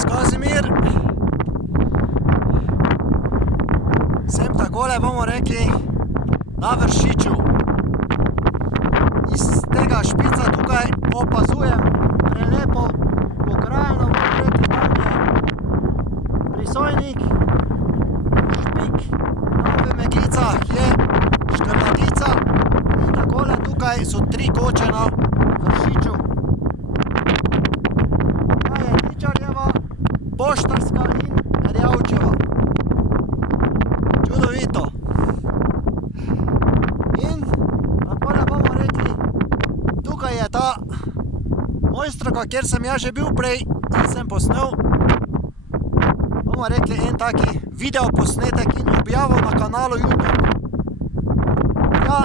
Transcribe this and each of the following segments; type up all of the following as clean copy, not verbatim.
Tomas Kazimir. Sem takole, bomo rekli, na Vršiču. Iz tega špica tukaj opazujem prelepo pokrajino, bomo rekli, tam je Prisojnik, Špik, tam v Meglicah je Škrlatica in takole tukaj so 3 koče na Vršiču. Ta je Tičarjeva, Poštarska in Rjavčeva. Čudovito. In takole bomo rekli, tukaj je ta Mojstrovka, kjer sem ja že bil prej in sem posnel, bomo rekli, en taki video posnetek in objavil na kanalu YouTube. Ja,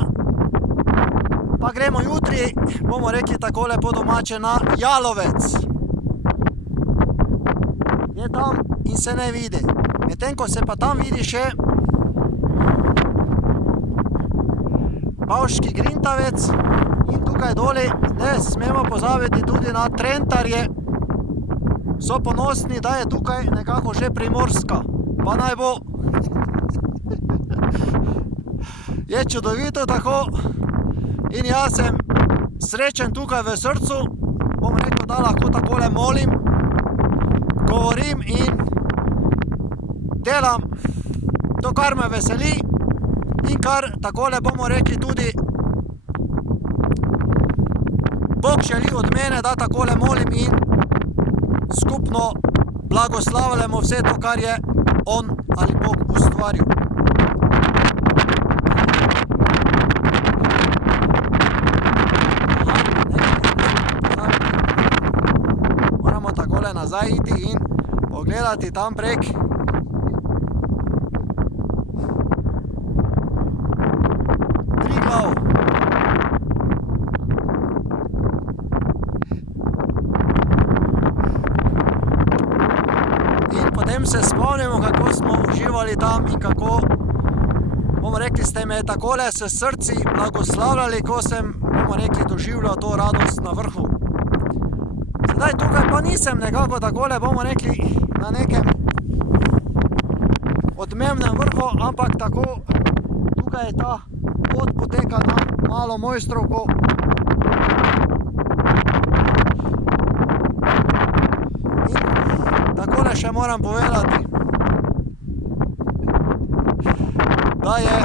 pa gremo jutri, bomo rekli takole po domače, na Jalovec. Je tam in se ne vidi. Medtem ko se pa tam vidi še Bavški Grintavec in tukaj doli ne smemo pozabiti tudi na Trentarje. So ponosni, da je tukaj nekako že Primorska. Pa naj bo. Je čudovito tako in jaz sem srečen tukaj v srcu. Bom rekel, da lahko takole molim, govorim in delam to, kar me veseli in kar takole bomo rekli tudi Bog želi od mene, da takole molim in skupno blagoslavljamo vse to, kar je On ali Bog ustvaril. Moramo takole nazaj iti in pogledati tam prek. Triglav. In potem se spomnimo, kako smo uživali tam in kako, bomo rekli, ste me takole s srci blagoslavljali, ko sem, bomo rekli, doživljal to radost na vrhu. Sedaj tukaj pa nisem nekako takole, bomo rekli, na nekem odmevnem vrhu, ampak tako, tukaj je ta pot poteka na Malo Mojstrovko. In takole še moram povedati, da je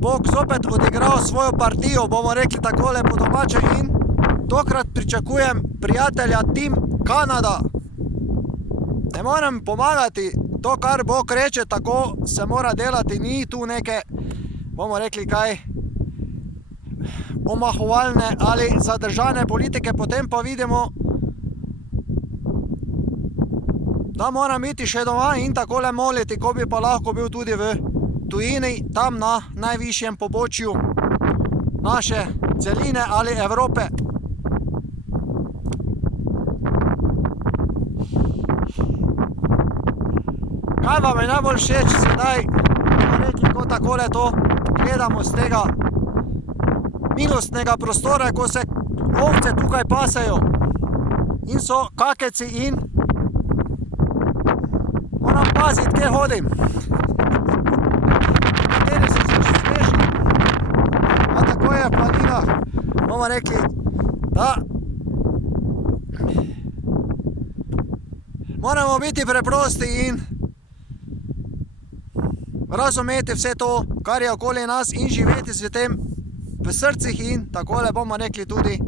Bog zopet odigral svojo partijo, bomo rekli takole po domače, in tokrat pričakujem prijatelja Tim Kanada. Ne morem pomagati, to, kar Bog reče, tako se mora delati, ni tu neke, bomo rekli, kaj omahovalne ali zadržane politike, potem pa vidimo, da moram iti še doma in takole moliti, ko bi pa lahko bil tudi v tujini, tam na najvišjem pobočju naše celine ali Evrope. Kaj vam je najbolj všeč sedaj, bomo rekli, ko takole to gledamo z tega milostnega prostora, ko se ovce tukaj pasejo in so kakeci in moram paziti, kje hodim. Kateri so se sveži, a tako je v planinah, bomo rekli, da moramo biti preprosti in razumeti vse to, kar je okoli nas in živeti s tem v srcih in takole bomo rekli tudi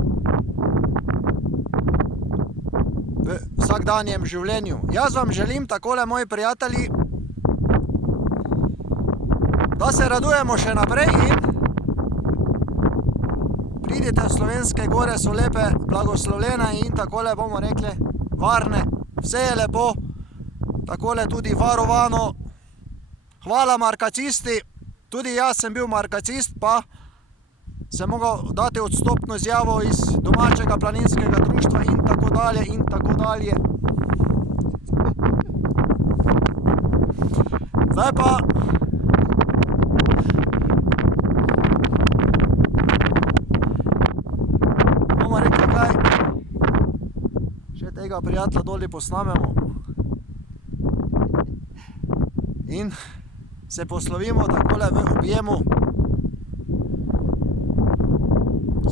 v vsakdanjem življenju. Jaz vam želim takole, moji prijatelji, da se radujemo še naprej in pridite v Slovenske gore, so lepe, blagoslovljene in takole bomo rekli varne. Vse je lepo, takole tudi varovano. Hvala markacisti, tudi jaz sem bil markacist, pa sem mogel dati odstopno izjavo iz domačega planinskega društva in tako dalje in tako dalje. Zdaj pa bomo rekli kaj, tega prijatelja doli posnamemo. In se poslovimo takole v objemu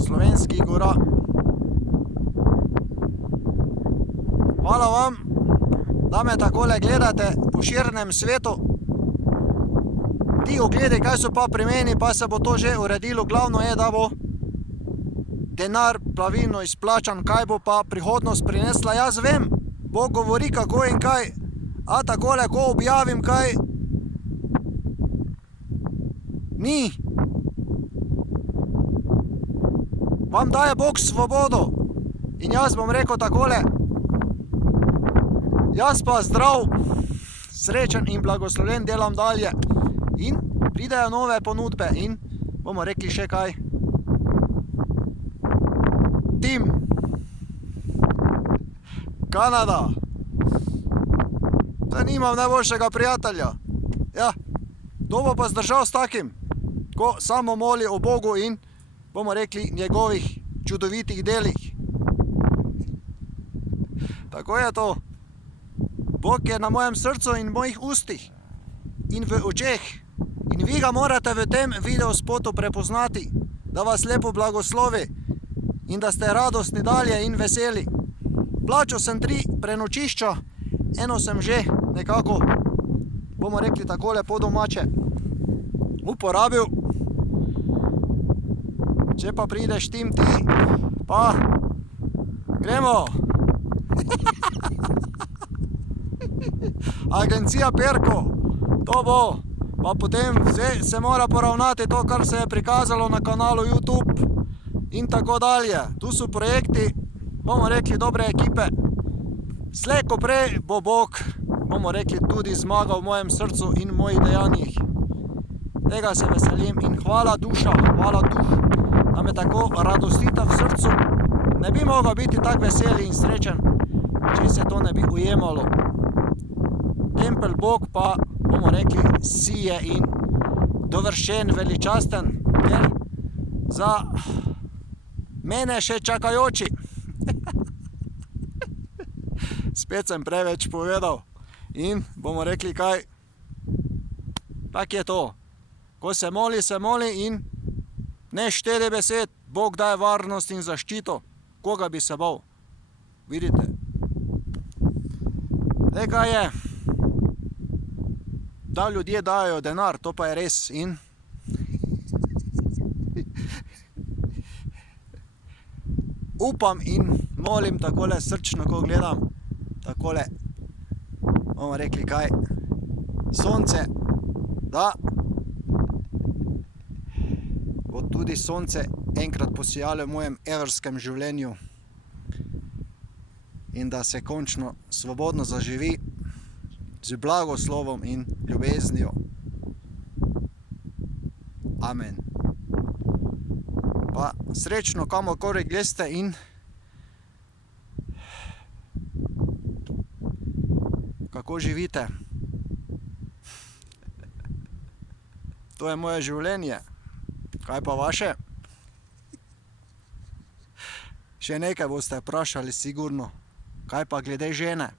slovenskih gora. Hvala vam, da me takole gledate po širnem svetu. Ti ogledi, kaj so pa pri meni, pa se bo to že uredilo. Glavno je, da bo denar pravilno izplačan, kaj bo pa prihodnost prinesla. Jaz vem, Bog govori kako in kaj, a takole, ko objavim kaj, ni. Vam daje Bog svobodo in jaz bom rekel takole, jaz pa zdrav, srečen in blagoslovljen delam dalje. In pridejo nove ponudbe in bomo rekli še kaj. Tim Kanada. Da nimam najboljšega prijatelja. Ja, to bo pa zdržal s takim, ko samo moli o Bogu in bomo rekli njegovih čudovitih delih. Tako je to. Bog je na mojem srcu in mojih ustih in v očeh. In vi ga morate v tem videospotu prepoznati, da vas lepo blagoslovi in da ste radostni dalje in veseli. Plačal sem 3 prenočišča, eno sem že nekako, bomo rekli takole po domače, uporabil. Če pa prideš Tim ti, pa gremo. Agencija Perko, to bo. Pa potem se mora poravnati to, kar se je prikazalo na kanalu YouTube in tako dalje. Tu so projekti, bomo rekli, dobre ekipe. Slej ko prej bo Bog, bomo rekli, tudi zmagal v mojem srcu in mojih dejanjih. Tega se veselim in hvala duša, hvala duh, da me tako radostita v srcu. Ne bi mogel biti tak veseli in srečen, če se to ne bi ujemalo. Tempelj Bog pa, bomo rekli, sije in dovršen, veličasten, ker za mene še čakajoči. Spet sem preveč povedal in bomo rekli kaj, tak je to. Ko se moli in ne štede besed, Bog daje varnost in zaščito. Koga bi se bal? Vidite? Nekaj je, da ljudje dajo denar, to pa je res in upam in molim takole srčno, ko gledam, takole, bomo rekli kaj, sonce, da bo tudi sonce enkrat posijalo v mojem evrskem življenju in da se končno svobodno zaživi z blagoslovom in ljubeznijo. Amen. Pa srečno kamorkoli greste in kako živite. To je moje življenje. Kaj pa vaše? Še nekaj boste vprašali sigurno. Kaj pa glede žene?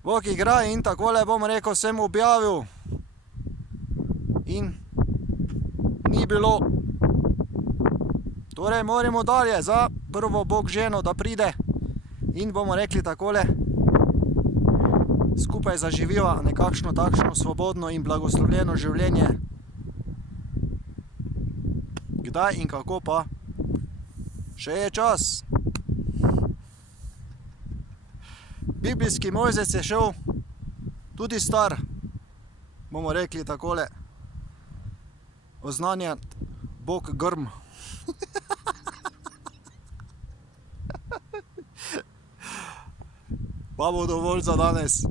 Bog igra in takole, bom rekel, sem objavil in ni bilo. Torej moramo dalje za prvo Bog ženo, da pride in bomo rekli takole, skupaj zaživiva nekakšno takšno svobodno in blagoslovljeno življenje. Kdaj in kako pa? Še je čas. Biblijski Mojzes je šel tudi star, bomo rekli takole, oznanjati Bog grm. Pa bo dovolj za danes.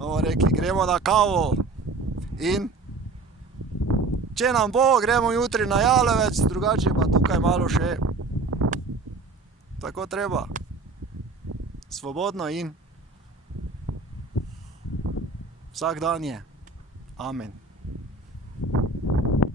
Bomo rekli, gremo na kavo in če nam bo, gremo jutri na Jalovec, drugače pa tukaj malo še tako treba. Svobodno in vsak dan je. Amen.